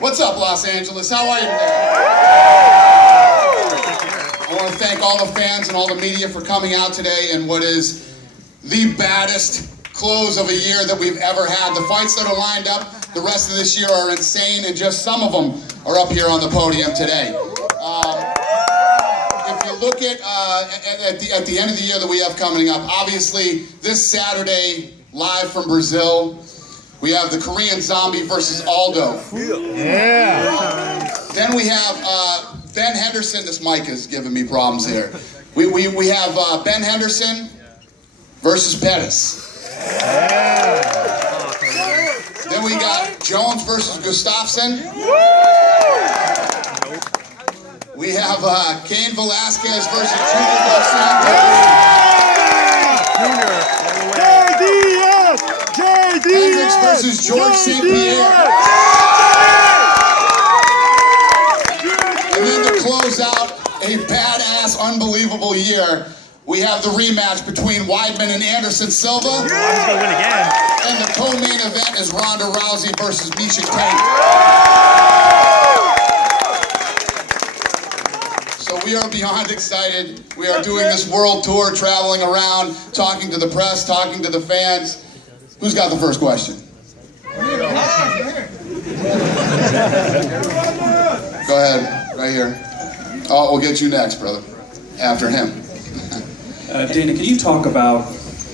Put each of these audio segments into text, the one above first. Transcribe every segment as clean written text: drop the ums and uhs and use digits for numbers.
What's up, Los Angeles? How are you today? I want to thank all the fans and all the media for coming out today in what is the baddest close of a year that we've ever had. The fights that are lined up the rest of this year are insane, and just some of them are up here on the podium today. If you look at the end of the year that we have coming up, obviously this Saturday, live from Brazil, we have the Korean Zombie versus Aldo. Yeah. Then we have Ben Henderson. This mic is giving me problems here. We have Ben Henderson versus Pettis. Yeah. Then we got Jones versus Gustafsson. We have Cain Velasquez versus Junior Dos Santos. Hendricks versus George St-Pierre. And then to close out a badass, unbelievable year, we have the rematch between Weidman and Anderson Silva. I'm just gonna win again. And the co-main event is Ronda Rousey versus Miesha Tate. So we are beyond excited. We are doing this world tour, traveling around, talking to the press, talking to the fans. Who's got the first question? Go ahead, right here. Oh, we'll get you next, brother. After him. Dana, can you talk about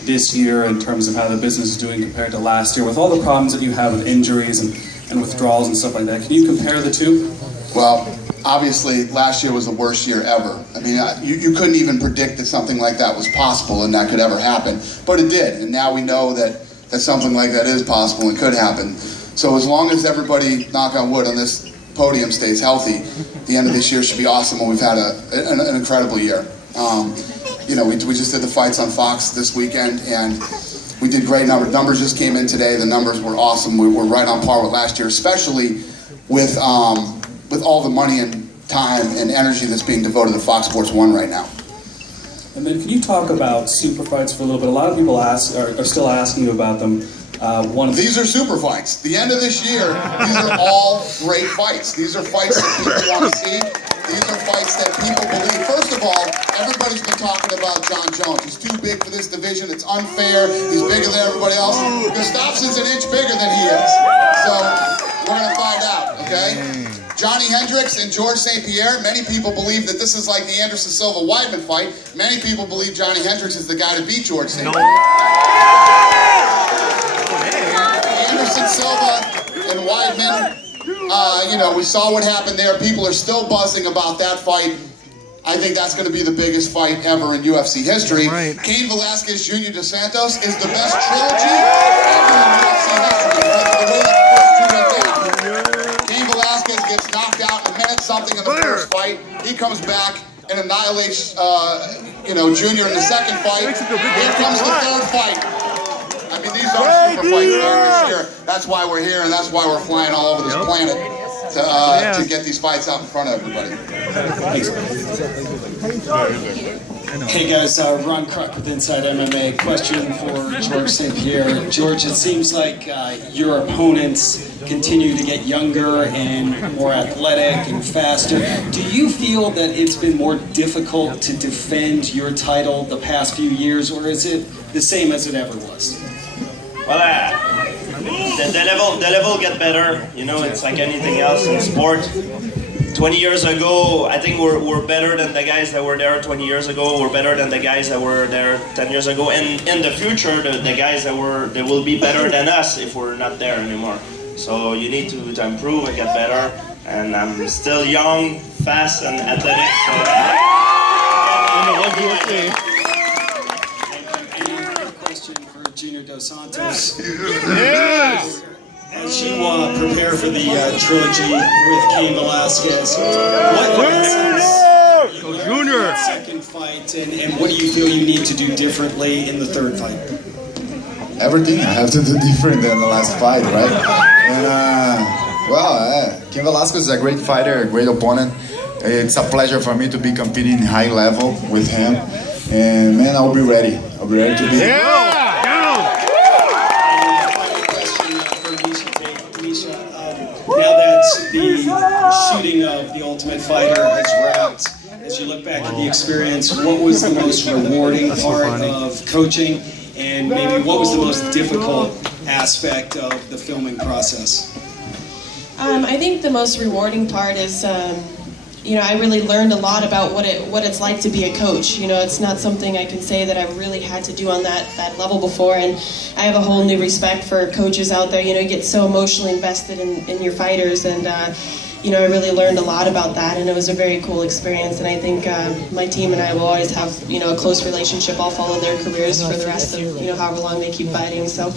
this year in terms of how the business is doing compared to last year? With all the problems that you have with injuries and withdrawals and stuff like that, can you compare the two? Well, obviously, last year was the worst year ever. I mean, you couldn't even predict that something like that was possible and that could ever happen. But it did, and now we know that something like that is possible and could happen. So as long as everybody, knock on wood, on this podium stays healthy, the end of this year should be awesome, and we've had an incredible year. You know, we just did the fights on Fox this weekend, and we did great numbers. Numbers just came in today. The numbers were awesome. We were right on par with last year, especially with all the money and time and energy that's being devoted to Fox Sports 1 right now. And then can you talk about super fights for a little bit? A lot of people are still asking you about them. These are super fights. The end of this year, these are all great fights. These are fights that people want to see. These are fights that people believe. First of all, everybody's been talking about Jon Jones. He's too big for this division. It's unfair. He's bigger than everybody else. Gustafsson's an inch bigger than he is. So we're going to find out, okay? Johny Hendricks and George St-Pierre. Many people believe that this is like the Anderson Silva-Weidman fight. Many people believe Johny Hendricks is the guy to beat George St-Pierre. Anderson Silva and Weidman, you know, we saw what happened there. People are still buzzing about that fight. I think that's going to be the biggest fight ever in UFC history. Right. Cain Velasquez, Jr. Dos Santos is the best trilogy ever in UFC history because of the way that the first two went down. Cain Velasquez gets knocked out in a minute something in the first fight. He comes back and annihilates, you know, Junior in the second fight. Here comes the third fight. I mean, these are super fights this year. That's why we're here, and that's why we're flying all over this planet to get these fights out in front of everybody. Hey guys, Ron Kruk with Inside MMA. Question for George St-Pierre. George, it seems like your opponents continue to get younger and more athletic and faster. Do you feel that it's been more difficult to defend your title the past few years, or is it the same as it ever was? Well, the level get better. You know, it's like anything else in sport. 20 years ago, I think we're better than the guys that were there 20 years ago. We're better than the guys that were there 10 years ago. And in the future, the guys they will be better than us if we're not there anymore. So you need to improve and get better. And I'm still young, fast, and athletic. Question for Junior Dos Santos. Yes! As you prepare for the trilogy with Cain Velasquez, what lessons you learned in that second fight, and what do you feel you need to do differently in the third fight? Everything I have to do different than the last fight, right? And Cain Velasquez is a great fighter, a great opponent. It's a pleasure for me to be competing high level with him, and man, I'll be ready. I'll be ready to be. Now that the experience, what was the most rewarding part of coaching, and maybe what was the most difficult aspect of the filming process? I think the most rewarding part is, you know, I really learned a lot about what it's like to be a coach. You know, it's not something I can say that I really had to do on that level before, and I have a whole new respect for coaches out there. You know, you get so emotionally invested in your fighters, and you know, I really learned a lot about that, and it was a very cool experience. And I think my team and I will always have, you know, a close relationship. I'll follow their careers for the rest of, you know, however long they keep fighting. So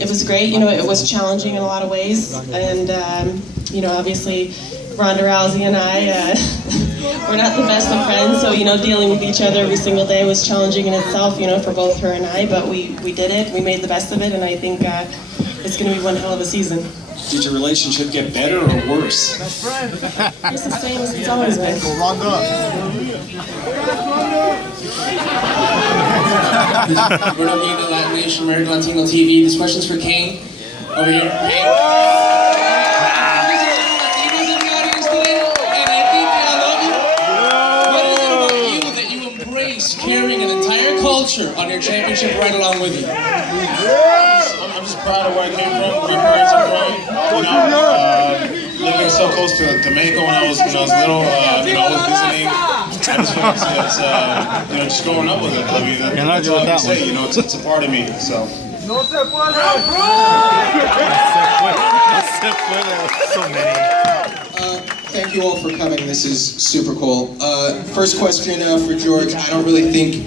it was great. You know, it was challenging in a lot of ways, and you know, obviously Ronda Rousey and I, we're not the best of friends, so, you know, dealing with each other every single day was challenging in itself, you know, for both her and I, but we did it, we made the best of it, and I think it's going to be one hell of a season. Did your relationship get better or worse? It's the same as it's always been. Bruno Vida, Latin Nation, American Latino TV. This question's for Cain. Over here. Latinos in the audience today, and I think I love you. What is it about you that you embrace carrying an entire culture on your championship right along with you? I'm just proud of where I came from. My parents are from. Living so close to Mexico when I was little, I was visiting. I just feel it's just growing up with it. I mean, that's all I can say. You know, it's a part of me. So. No se puede. So many. Thank you all for coming. This is super cool. First question for George. I don't really think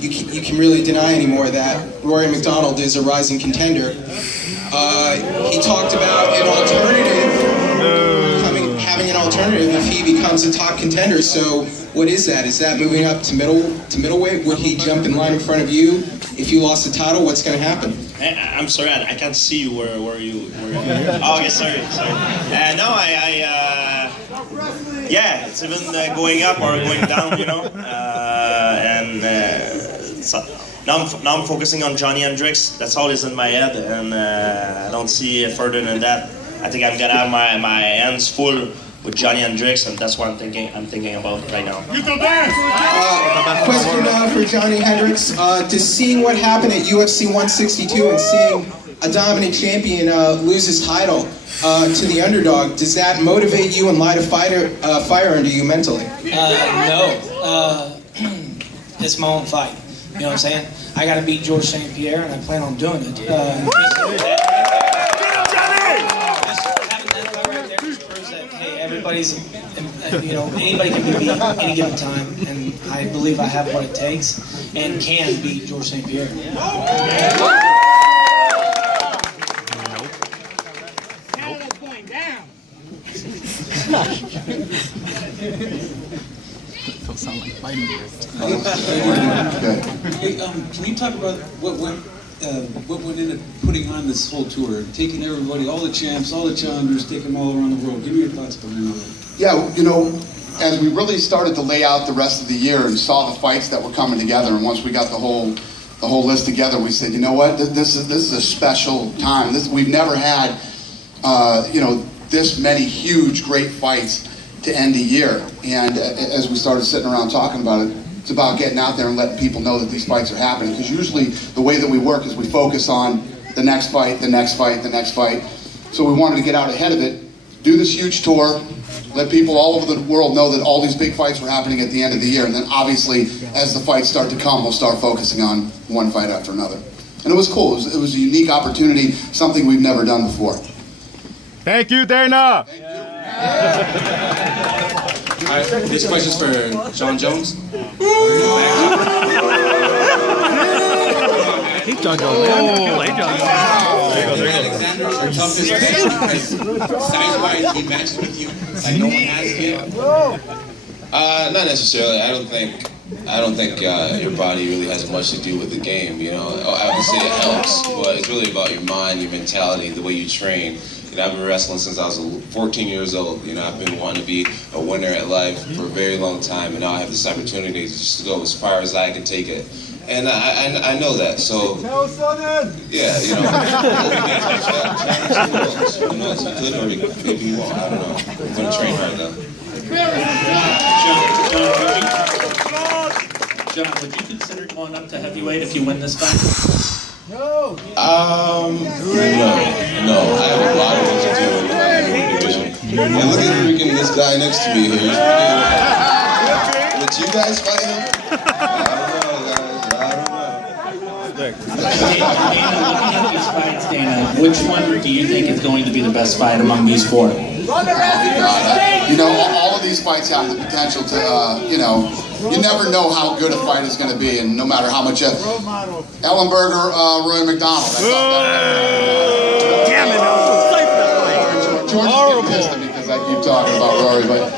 you can really deny anymore that Rory McDonald is a rising contender. He talked about an alternative, having an alternative if he becomes a top contender. So what is that? Is that moving up to middleweight? Would he jump in line in front of you? If you lost the title, what's going to happen? I'm sorry, I can't see you. Where you? Oh, okay, sorry. No, yeah, it's even going up or going down, you know. So now I'm focusing on Johny Hendricks. That's all is in my head, and I don't see further than that. I think I'm gonna have my hands full with Johny Hendricks, and that's what I'm thinking about right now. Question for Johny Hendricks. Does seeing what happened at UFC 162 and seeing a dominant champion lose his title to the underdog, does that motivate you and light a fire under you mentally? No. It's my own fight. You know what I'm saying? I got to beat George St-Pierre, and I plan on doing it. Having that fight right there just proves that, hey, everybody's, you know, anybody can be beat at any given time, and I believe I have what it takes and can beat George St-Pierre. Don't sound like fighting words. Hey, can you talk about what went into putting on this whole tour, taking everybody, all the champs, all the challengers, taking them all around the world? Give me your thoughts behind all that. Yeah, you know, as we really started to lay out the rest of the year and saw the fights that were coming together, and once we got the whole list together, we said, you know what, this is a special time. We've never had, you know, this many huge, great fights to end a year. And as we started sitting around talking about it, it's about getting out there and letting people know that these fights are happening. Because usually the way that we work is we focus on the next fight, the next fight, the next fight. So we wanted to get out ahead of it, do this huge tour, let people all over the world know that all these big fights were happening at the end of the year. And then obviously, as the fights start to come, we'll start focusing on one fight after another. And it was cool. It was a unique opportunity, something we've never done before. Thank you, Dana. Thank you. This question's for Jon Jones. He's Jon Jones, man. You like Jon Jones. Alexander is your toughest because size-wise he matches with you like no one has yet. Not necessarily. I don't think your body really has much to do with the game. You know, obviously it helps, but it's really about your mind, your mentality, the way you train. You know, I've been wrestling since I was 14 years old. You know, I've been wanting to be a winner at life for a very long time, and now I have this opportunity to just go as far as I can take it. And I know that, so yeah, you know, who knows, you could or maybe you won't. I don't know. I'm gonna train hard though. Jon, would you consider going up to heavyweight if you win this fight? No. No. I have a lot of things to do in my heavyweight division. And look at freaking this guy next to me here. He's freaking... Would you guys fight him? I don't know, guys. I don't know. Dana, looking at these fights, Dana, which one do you think is going to be the best fight among these four? You know, all of these fights have the potential to, you know, you never know how good a fight is going to be, and no matter how much Ellenberger, Roy McDonald. Damn it! I was so psyched for that fight. George is getting pissed at me because I keep talking about Rory, but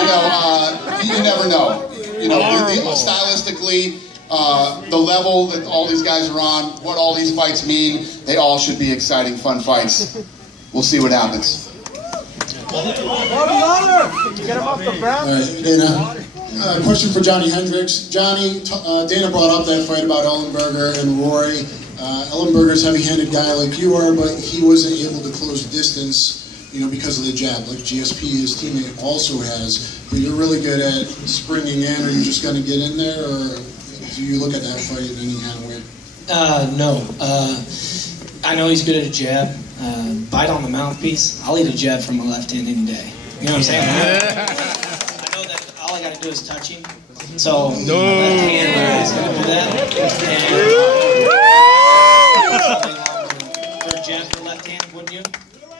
you know, you never know. You know, stylistically, the level that all these guys are on, what all these fights mean, they all should be exciting, fun fights. We'll see what happens. All right, Dana. Question for Johny Hendricks. Johnny, Dana brought up that fight about Ellenberger and Rory. Ellenberger's a heavy-handed guy like you are, but he wasn't able to close distance, you know, because of the jab, like GSP, his teammate, also has. But you're really good at springing in. Are you just going to get in there, or do you look at that fight in any kind of way? No. I know he's good at a jab. Bite on the mouthpiece. I'll eat a jab from my left hand any day. You know what I'm saying? I know that all I got to do is touch him. So my left hand is going to do that. And for a jab for left hand, wouldn't you?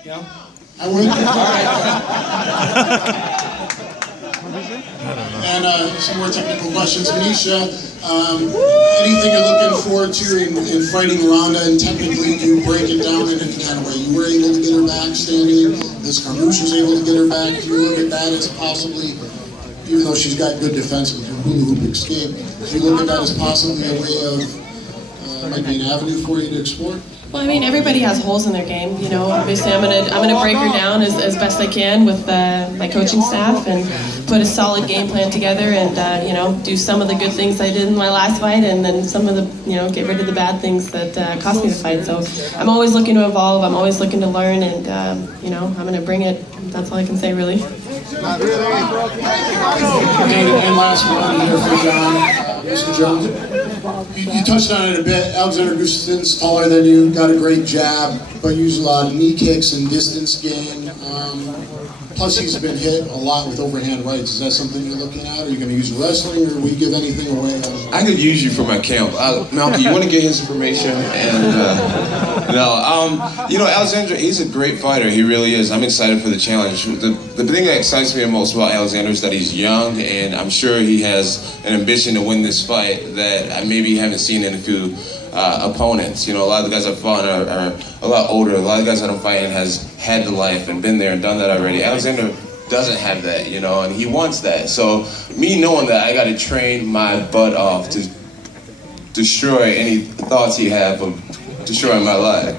Yeah. I would. And some more technical questions. Miesha, anything you're looking forward to in fighting Ronda, and technically you break it down in any kind of way? You were able to get her back standing. Liz Carmouche was able to get her back. Do you look at that as possibly, even though she's got good defense with her hula hoop escape, do you look at that as possibly a way of, might be an avenue for you to explore? Well, I mean, everybody has holes in their game, you know. Obviously, I'm gonna break her down as best I can with my coaching staff and put a solid game plan together, and you know, do some of the good things I did in my last fight, and then some of the, you know, get rid of the bad things that cost me the fight. So I'm always looking to evolve. I'm always looking to learn, and you know, I'm gonna bring it. That's all I can say, really. And last one here for Jon. Mr. Jones. You touched on it a bit. Alexander Gustafsson's taller than you, got a great jab, but used a lot of knee kicks and distance gain. Plus, he's been hit a lot with overhand rights. Is that something you're looking at? Are you going to use wrestling, or will you give anything away? I could use you for my camp. Malcolm, you want to get his information? And you know, Alexander, he's a great fighter. He really is. I'm excited for the challenge. The thing that excites me the most about Alexander is that he's young, and I'm sure he has an ambition to win this fight that I maybe haven't seen in a few opponents. You know, a lot of the guys I've fought are a lot older. A lot of the guys that I'm fighting has had the life and been there and done that already. Alexander doesn't have that, you know, and he wants that. So me knowing that, I got to train my butt off to destroy any thoughts he have of destroying my life.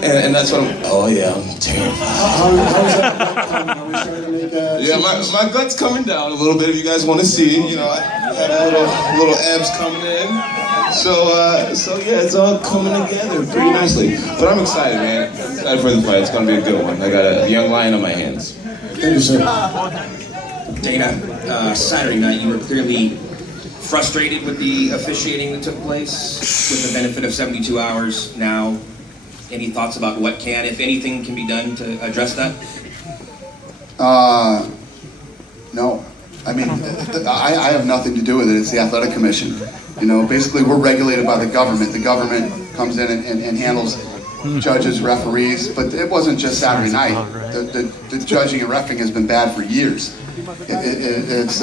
And that's what I'm, oh yeah, I'm terrified. How's that coming? Are we starting to make yeah, my gut's coming down a little bit if you guys want to see. You know, I have a little abs coming in. So yeah, it's all coming together pretty nicely. But I'm excited, man. I'm excited for the fight. It's going to be a good one. I got a young lion on my hands. Thank you, sir. Dana, Saturday night you were clearly frustrated with the officiating that took place. With the benefit of 72 hours now, any thoughts about what can, if anything, can be done to address that? No. I mean, I have nothing to do with it. It's the athletic commission. You know, basically we're regulated by the government. The government comes in and handles judges, referees, but it wasn't just Saturday night. The judging and reffing has been bad for years. It's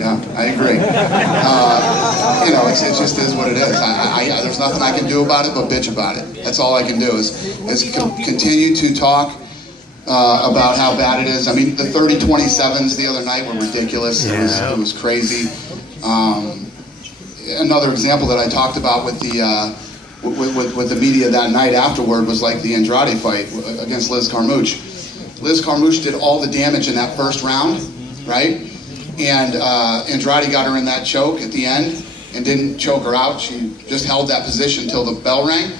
yeah, I agree. You know, it just is what it is. There's nothing I can do about it but bitch about it. That's all I can do is continue to talk about how bad it is. I mean, the 30-27s the other night were ridiculous. It was crazy. Another example that I talked about with the media that night afterward was like the Andrade fight against Liz Carmouche. Liz Carmouche did all the damage in that first round, right? And Andrade got her in that choke at the end and didn't choke her out. She just held that position until the bell rang.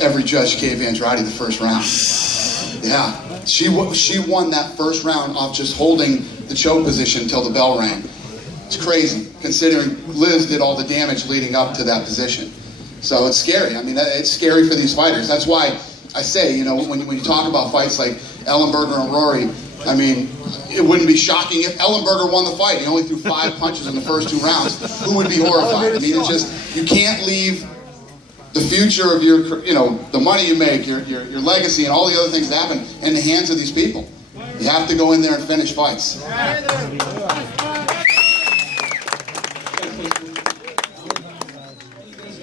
Every judge gave Andrade the first round. Yeah, she won that first round off just holding the choke position until the bell rang. It's crazy, considering Liz did all the damage leading up to that position. So it's scary. I mean, it's scary for these fighters. That's why I say, you know, when you talk about fights like Ellenberger and Rory, I mean, it wouldn't be shocking if Ellenberger won the fight. He only threw 5 punches in the first 2 rounds. Who would be horrified? I mean, it's just, you can't leave the future of your, you know, the money you make, your legacy, and all the other things that happen in the hands of these people. You have to go in there and finish fights.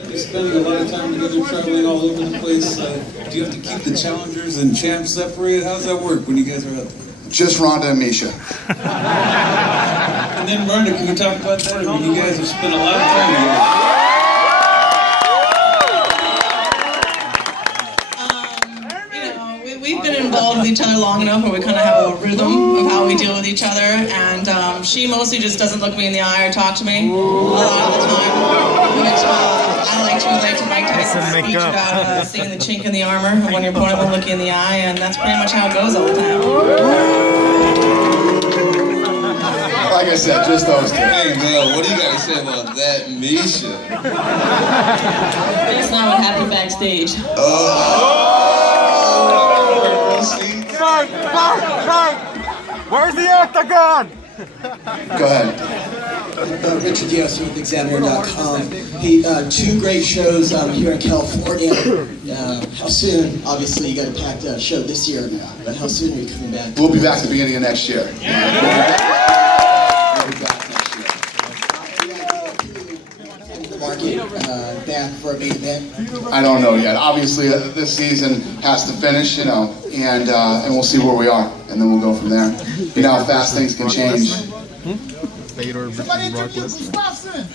You're spending a lot of time together, traveling all over the place. Do you have to keep the challengers and champs separated? How does that work when you guys are out there? Just Ronda and Miesha. And then Ronda, can you talk about that? I mean, you guys have spent a lot of time together. We've been involved with each other long enough where we kind of have a rhythm of how we deal with each other, and she mostly just doesn't look me in the eye or talk to me a lot of the time, which I like to relate to Mike Tyson's speech about seeing the chink in the armor when your opponent will look you in the eye, and that's pretty much how it goes all the time. Like I said, just those two. Hey man, what do you got to say about that, Miesha? That's not what happened backstage. Where's the octagon? Go ahead. Richard Diaz with Examiner.com. Hey, 2 great shows here in California. How soon? Obviously, you got a packed show this year, but how soon are you coming back? We'll be back at the beginning of next year. We'll be back next year. Market back for a main event? I don't know yet. Obviously, this season has to finish, you know, and we'll see where we are, and then we'll go from there. You know how fast things can change. Somebody interview Gustafsson!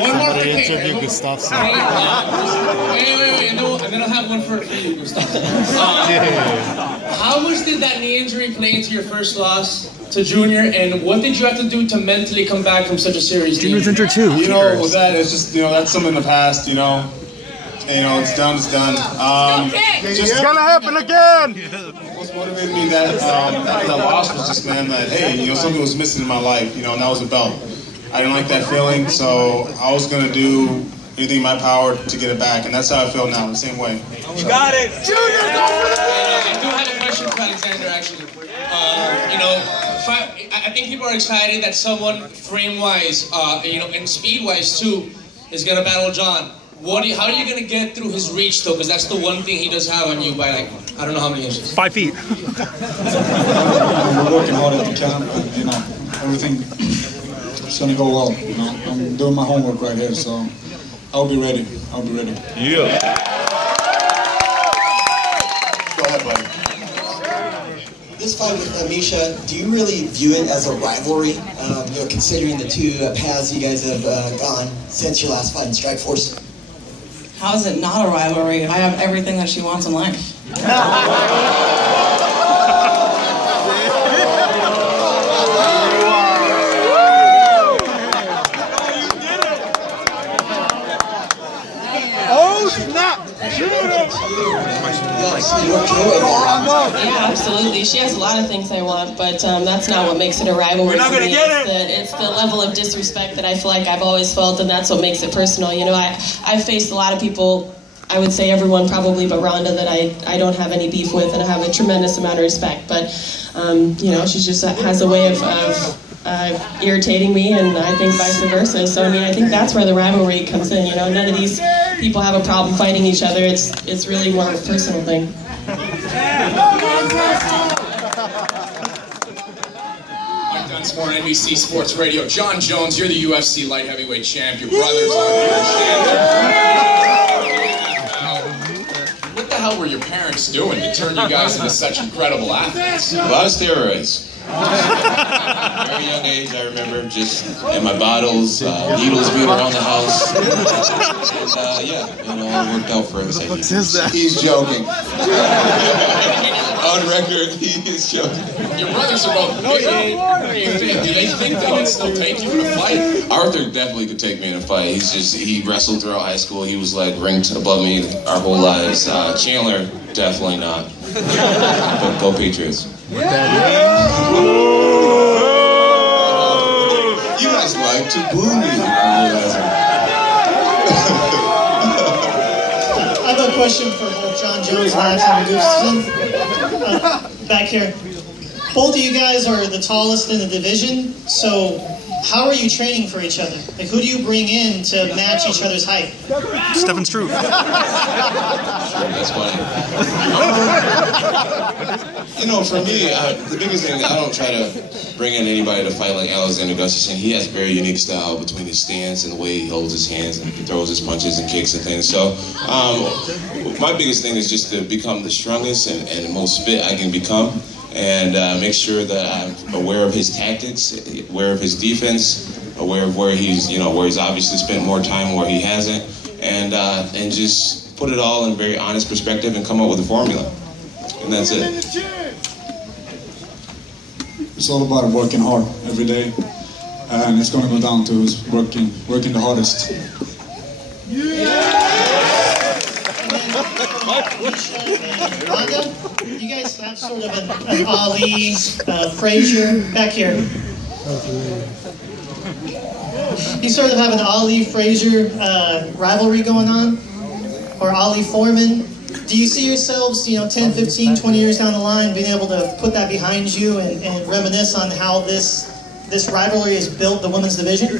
One more interview Gustafsson. Wait, and then I'll have one for you, Gustafsson. How much did that knee injury play into your first loss to Junior, and what did you have to do to mentally come back from such a serious knee injury? Junior's injured too. You know, with that, it's just, you know, that's something in the past, you know. And, you know, it's done, it's done. It's gonna happen again! What's motivated me that loss was just, man, that, hey, you know, something was missing in my life, you know, and that was a belt. I didn't like that feeling, so I was gonna do anything in my power to get it back, and that's how I feel now, the same way. You got it! Junior, go for the I do have a question for Alexander, actually. You know, I think people are excited that someone frame-wise, you know, and speed-wise too, is gonna battle Jon. How are you going to get through his reach, though? Because that's the one thing he does have on you by, like, I don't know how many inches. 5 feet. We're working hard at the camp, and, you know, everything is going to go well. You know, I'm doing my homework right here, so I'll be ready. I'll be ready. Yeah. Go ahead, buddy. This fight with Miesha, do you really view it as a rivalry? You know, considering the 2 paths you guys have gone since your last fight in Strikeforce? How is it not a rivalry? I have everything that she wants in life. Oh, snap! Yeah, absolutely. She has a lot of things I want, but that's not what makes it a rivalry for me. It's the level of disrespect that I feel like I've always felt, and that's what makes it personal. You know, I've faced a lot of people, I would say everyone probably but Ronda, that I don't have any beef with, and I have a tremendous amount of respect. But, you know, she just has a way of irritating me, and I think vice versa. So, I mean, I think that's where the rivalry comes in. You know, none of these people have a problem fighting each other. It's really more of a personal thing. Mike Dunsmore, NBC Sports Radio. Jon Jones, you're the UFC light heavyweight champ. Your brother's on your champ. What the hell were your parents doing to turn you guys into such incredible athletes? A lot of steroids. Very young age, I remember just in my bottles, needles being around the house. And yeah, it all worked out for us. He's joking. On record, he is joking. Your brothers are both big. Do they think they can still take you in a fight? Arthur definitely could take me in a fight. He wrestled throughout high school. He was like ranked above me our whole lives. Chandler, definitely not. But go Patriots. You guys like to boo me. I have a question for both Jon Jones and Alexander Gustafsson. Back here. Both of you guys are the tallest in the division, so how are you training for each other? Like, who do you bring in to match each other's height? Stefan's true. That's funny. You know, for me, the biggest thing, I don't try to bring in anybody to fight like Alexander Gustafsson. He has a very unique style between his stance and the way he holds his hands and throws his punches and kicks and things. So, my biggest thing is just to become the strongest and most fit I can become. And make sure that I'm aware of his tactics, aware of his defense, aware of where he's, where he's obviously spent more time, where he hasn't, and just put it all in a very honest perspective and come up with a formula. And that's it. It's all about working hard every day, and it's going to go down to who's working the hardest. Miesha and Ronda, you guys have sort of an Ali, Frazier back here. You sort of have an Ali Frazier rivalry going on, or Ali Foreman. Do you see yourselves, 10, 15, 20 years down the line, being able to put that behind you and reminisce on how this rivalry has built the women's division?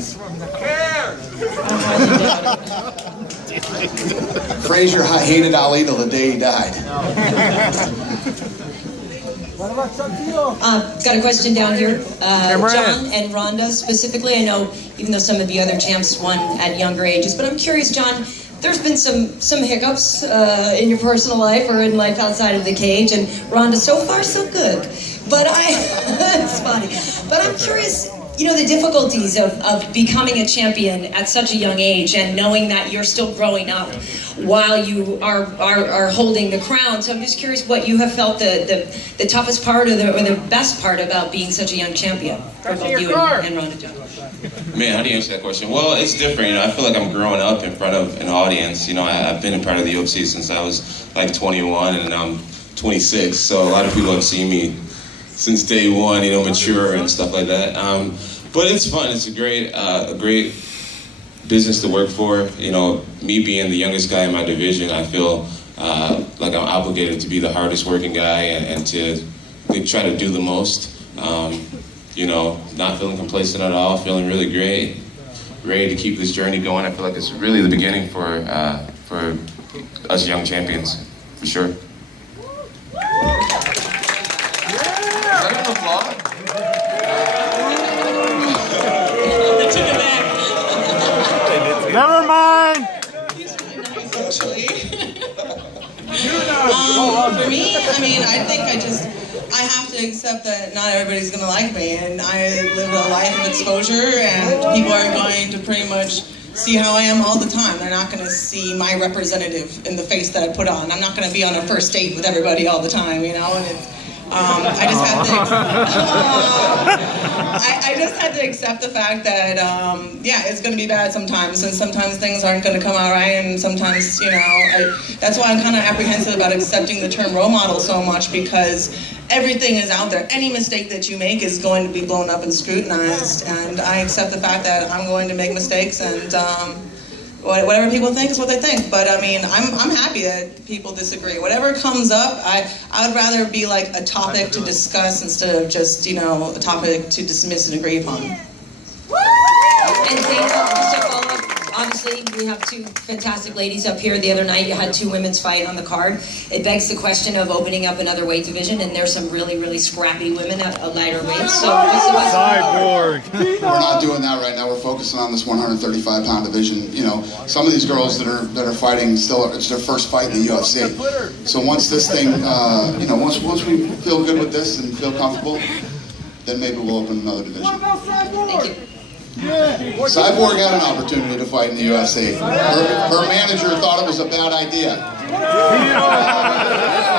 Frazier hated Ali till the day he died. Got a question down here. Jon and Ronda specifically. I know even though some of the other champs won at younger ages, but I'm curious, Jon, there's been some hiccups in your personal life or in life outside of the cage, and Ronda, so far so good. But it's funny. But I'm curious, the difficulties of becoming a champion at such a young age and knowing that you're still growing up while you are holding the crown. So I'm just curious what you have felt the toughest part or the best part about being such a young champion for both you and Ronda Jones. Man, how do you answer that question? Well, it's different. I feel like I'm growing up in front of an audience. I've been a part of the UFC since I was like 21 and I'm 26. So a lot of people have seen me since day one, mature and stuff like that. But it's fun. It's a great business to work for. Me being the youngest guy in my division, I feel like I'm obligated to be the hardest working guy and to try to do the most. Not feeling complacent at all, feeling really great, ready to keep this journey going. I feel like it's really the beginning for us young champions, for sure. Never mind. For me, I think I have to accept that not everybody's going to like me, and I live a life of exposure, and people are going to pretty much see how I am all the time. They're not going to see my representative in the face that I put on. I'm not going to be on a first date with everybody all the time, and it's, I just had to accept the fact that, it's going to be bad sometimes, and sometimes things aren't going to come out right, and sometimes, that's why I'm kind of apprehensive about accepting the term role model so much, because everything is out there. Any mistake that you make is going to be blown up and scrutinized, and I accept the fact that I'm going to make mistakes, and whatever people think is what they think. But I'm happy that people disagree. Whatever comes up, I would rather be like a topic to discuss instead of just a topic to dismiss and agree upon. And Tate, just to follow up, obviously we have two fantastic ladies up here. The other night you had two women's fight on the card. It begs the question of opening up another weight division, and there's some really, really scrappy women at a lighter weight. So what's the best? Cyborg. We're not doing that right now. We're focusing on this 135-pound division. Some of these girls that are fighting still, it's their first fight in the UFC. So once this thing, once we feel good with this and feel comfortable, then maybe we'll open another division. Thank you. Cyborg had an opportunity to fight in the UFC. Her manager thought it was a bad idea.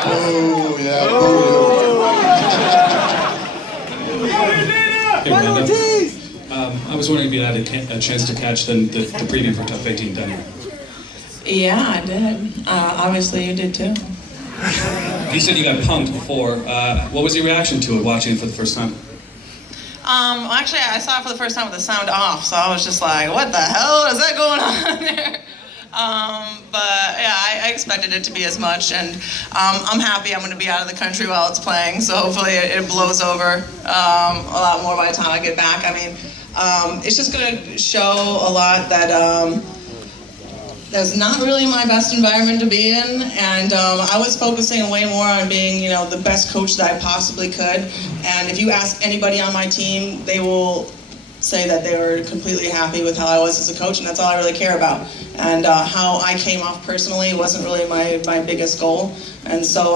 Oh, yeah, Hey, Ronda. I was wondering if you had a chance to catch the preview for Tough 18 down here. Yeah, I did. Obviously, you did too. You said you got punked before. What was your reaction to it, watching it for the first time? Well, actually, I saw it for the first time with the sound off, so I was just like, what the hell is that going on there? But yeah, I expected it to be as much, and I'm happy I'm going to be out of the country while it's playing, so hopefully it blows over a lot more by the time I get back. I mean, it's just going to show a lot that that's not really my best environment to be in, and I was focusing way more on being, you know, the best coach that I possibly could. And if you ask anybody on my team, they will say that they were completely happy with how I was as a coach, and that's all I really care about. And how I came off personally wasn't really my biggest goal. And so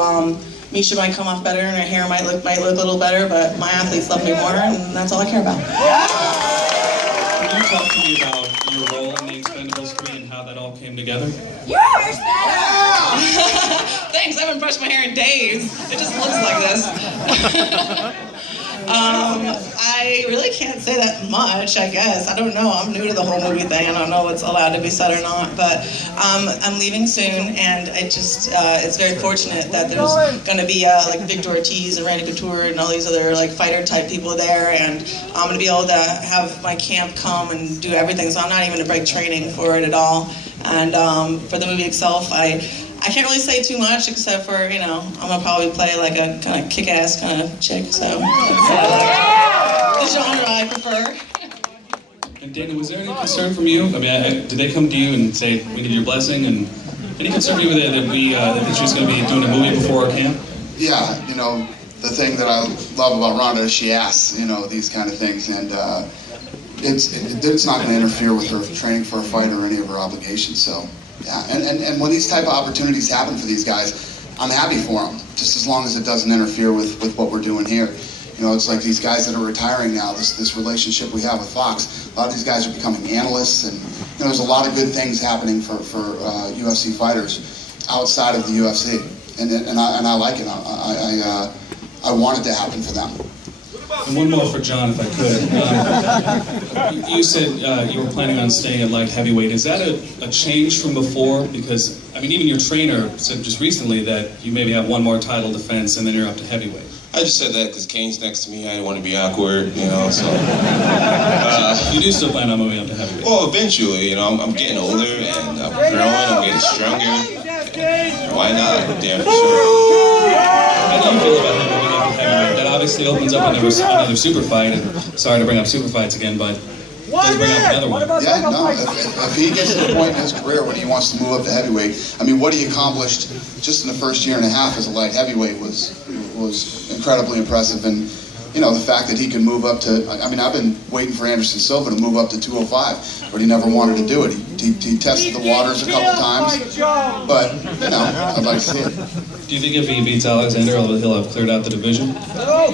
Miesha might come off better, and her hair might look a little better, but my athletes love me more, and that's all I care about. Can you talk to me about your role in the Expendables 3 and how that all came together? Thanks, I haven't brushed my hair in days. It just looks like this. I really can't say that much, I guess. I don't know. I'm new to the whole movie thing. I don't know what's allowed to be said or not. But I'm leaving soon, and it just it's very fortunate that there's going to be like Victor Ortiz and Randy Couture and all these other like fighter type people there, and I'm going to be able to have my camp come and do everything. So I'm not even going to break training for it at all. And for the movie itself, I can't really say too much except for, you know, I'm going to probably play like a kind of kick-ass kind of chick, so that's the genre I prefer. And Dana, was there any concern from you? I mean, did they come to you and say, we need your blessing? And any concern from you that she's going to be doing a movie before our camp? Yeah, you know, the thing that I love about Ronda is she asks, you know, these kind of things, and it's not going to interfere with her training for a fight or any of her obligations, so. Yeah, and when these type of opportunities happen for these guys, I'm happy for them, just as long as it doesn't interfere with what we're doing here. You know, it's like these guys that are retiring now, this relationship we have with Fox, a lot of these guys are becoming analysts, and you know, there's a lot of good things happening for UFC fighters outside of the UFC, and I like it. I want it to happen for them. And one more for John, if I could. You said you were planning on staying at light heavyweight. Is that a change from before? Because, I mean, even your trainer said just recently that you maybe have one more title defense and then you're up to heavyweight. I just said that because Cain's next to me. I didn't want to be awkward, you know, so. You do still plan on moving up to heavyweight? Well, eventually, you know, I'm getting older and I'm growing, I'm getting stronger. Why not? Damn for sure. How do you feel about him moving up to heavyweight? That obviously opens up another super fight, and sorry to bring up super fights again, but it does bring up another one. Yeah, no, if he gets to the point in his career when he wants to move up to heavyweight, I mean, what he accomplished just in the first year and a half as a light heavyweight was incredibly impressive, and you know, the fact that he can move up to, I mean, I've been waiting for Anderson Silva to move up to 205, but he never wanted to do it. He tested the waters a couple times, but, you know, I'd like to see it. Do you think if he beats Alexander, he'll have cleared out the division? No.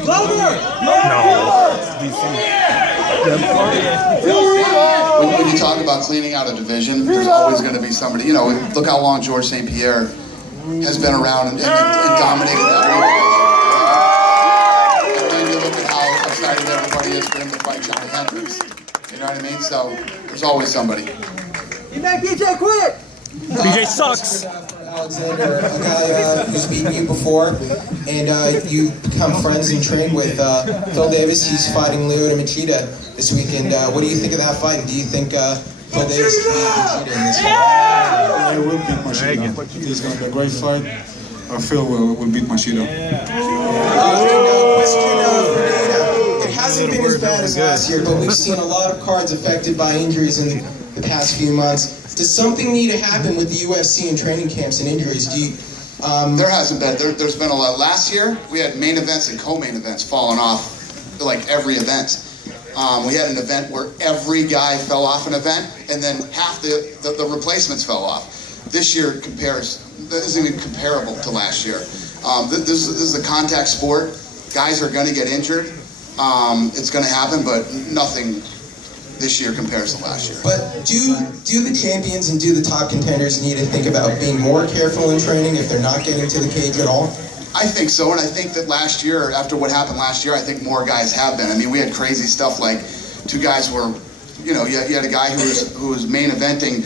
When you talk about cleaning out a division, there's always going to be somebody, you know, look how long George St-Pierre has been around and dominated that movie. And then you look at how excited everybody is for him to fight Johnny Hendricks. You know what I mean? So there's always somebody. You make BJ quit! BJ sucks! Alexander, a guy who's beaten you before, and you become friends and train with Phil Davis. He's fighting Lyoto Machida this weekend. What do you think of that fight? And do you think Phil Davis can beat Machida in this fight? Yeah, he will beat Machida. It's going to be a great fight. Phil will beat Machida. Question for Dana. It hasn't been as bad as last year, but we've seen a lot of cards affected by injuries in the past few months. Does something need to happen with the UFC and training camps and injuries? Do you, There hasn't been. There's been a lot. Last year, we had main events and co-main events falling off, like every event. We had an event where every guy fell off an event, and then half the replacements fell off. This year isn't even comparable to last year. This is a contact sport. Guys are going to get injured. it's going to happen, but nothing this year compares to last year. But do the champions and do the top contenders need to think about being more careful in training if they're not getting to the cage at all? I think so, and I think that last year, after what happened last year, I think more guys have been. I mean, we had crazy stuff like 2 guys were, you know, you had a guy who was main eventing,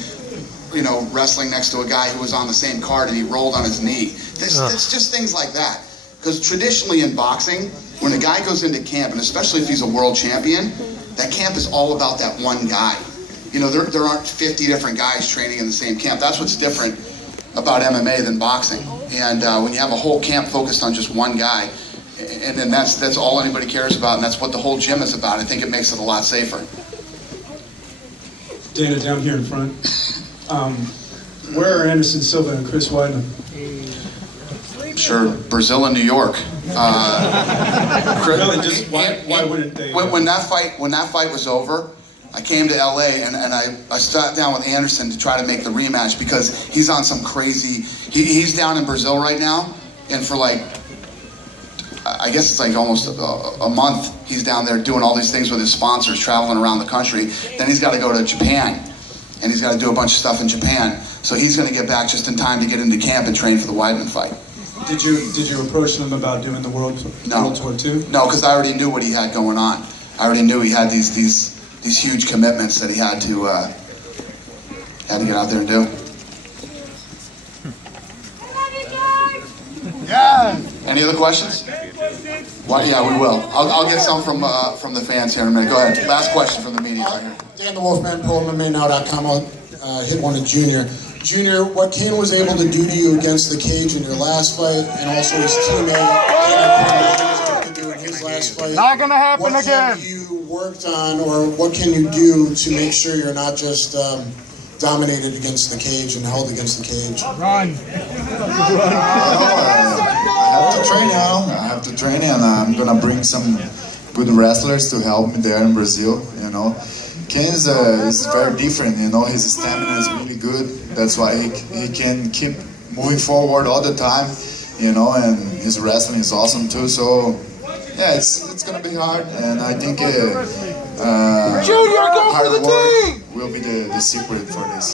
you know, wrestling next to a guy who was on the same card and he rolled on his knee. It's just things like that. Because traditionally in boxing, when a guy goes into camp, and especially if he's a world champion, that camp is all about that one guy. You know, there aren't 50 different guys training in the same camp. That's what's different about MMA than boxing. And when you have a whole camp focused on just one guy, and then that's all anybody cares about, and that's what the whole gym is about, I think it makes it a lot safer. Dana, down here in front. Where are Anderson Silva and Chris Weidman? Sure, Brazil and New York. Really, just why wouldn't they? When that fight was over, I came to LA and I sat down with Anderson to try to make the rematch because he's on some crazy. He's down in Brazil right now, and for like, I guess it's like almost a month, he's down there doing all these things with his sponsors, traveling around the country. Then he's got to go to Japan, and he's got to do a bunch of stuff in Japan. So he's going to get back just in time to get into camp and train for the Weidman fight. Did you approach him about doing the world tour too? No, because I already knew what he had going on. I already knew he had these huge commitments that he had to get out there and do. Yeah. Any other questions? Well, yeah, we will. I'll get some from the fans here in a minute. Go ahead. Last question from the media right here. Dan the Wolfman, ProMMANow.com. I'll hit one to Junior. Junior, what Cain was able to do to you against the cage in your last fight, and also his teammate was able to do in his last fight. Not gonna happen again. What have you worked on, or what can you do to make sure you're not just dominated against the cage and held against the cage? Run. I have to train now. I have to train, and I'm gonna bring some good wrestlers to help me there in Brazil. You know, Cain is very different. You know, his stamina is really good. That's why he can keep moving forward all the time. You know, and his wrestling is awesome too. So yeah, it's gonna be hard, and I think hard work will be the secret for this.